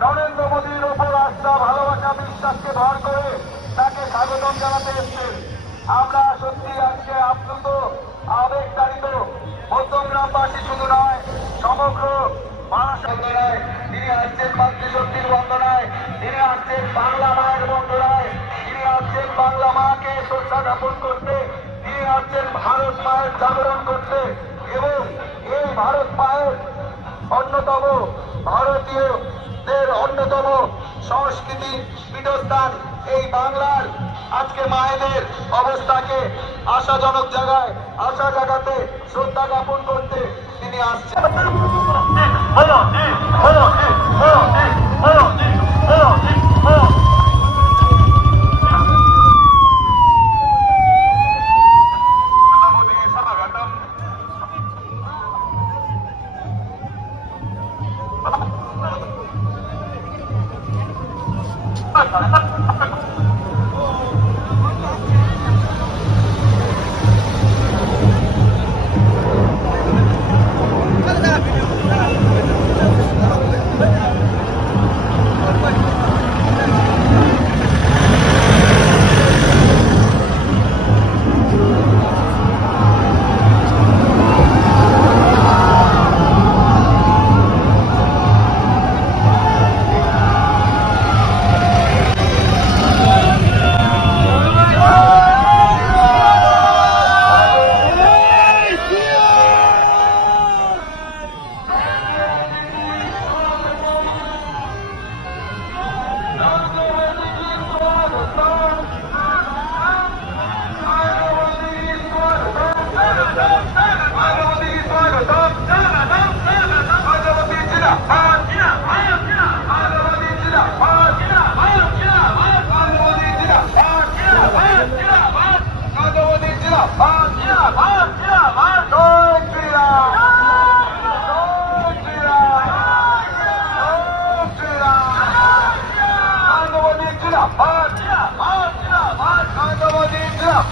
নরেন্দ্র মোদীর ওপর আস্থা, ভালোবাসা, বিশ্বাসকে ভর করে তাকে স্বাগতম জানাতে এসছেন আমরা সত্যি আজকে আপ্লুত আবেগ তাড়িত মধ্যমগ্রামবাসী শুধু নয়, সমগ্র বন্দনায়, তিনি আসছেন মাতৃশক্তির বন্দনায়, তিনি আসছেন বাংলা মায়ের বন্দনায়, তিনি আসছেন বাংলা মাকে শ্রদ্ধা জ্ঞাপন করতে, তিনি আসছেন ভারত মায়ের জাগরণ করতে এবং এই ভারত মায়ের অন্যতম ভারতীয়দের অন্যতম সংস্কৃতি পীঠস্থান। এই বাংলার আজকে মায়েদের অবস্থাকে আশাজনক জায়গায়, আশা জায়গাতে শ্রদ্ধা জ্ঞাপন করতে তিনি আসছেন ha ha!